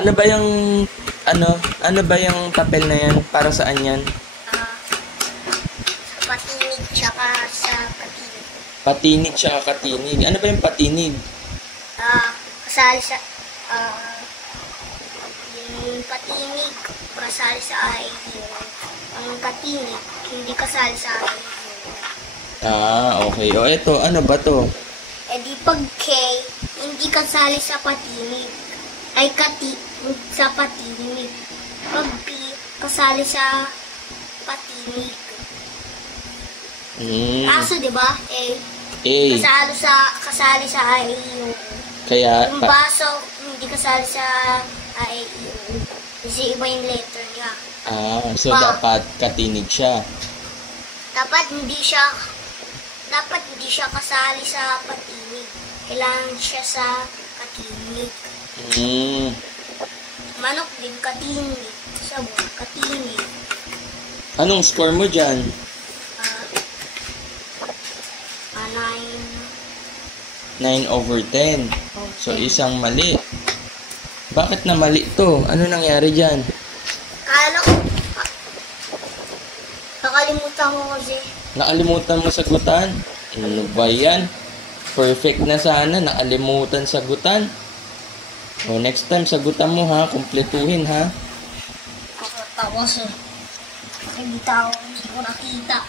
Ano ba yung, ano ba yung papel na yan? Para saan yan? Sa patinig tsaka sa katinig. Patinig tsaka katinig. Ano ba yung patinig? Kasali sa, yung patinig, kasali sa IU. Ang katinig, hindi kasali sa IU. Okay. O eto, ano ba to? Eh di pag K, hindi kasali sa patinig. Ay sa patinig. Pag P, kasali sa patinig. Kaso, di ba? Kasali sa IU. Kaya, Yung baso, hindi kasali sa IU. Kasi iba yung letter niya. So dapat katinig siya. Dapat hindi siya kasali sa patinig. Kailangan siya sa katinig. Manok din, katinig. Sabon, katinig. Anong score mo dyan? 9/10. So, isang mali. Bakit na mali to? Ano nangyari dyan? Kala ko, nakalimutan ko kasi. Nakalimutan mo sagutan? Ano ba yan? Perfect na sana. Nakalimutan sagutan. O, next time, sagutan mo ha. Kumpletuhin ha. Tapos hindi ko nakita.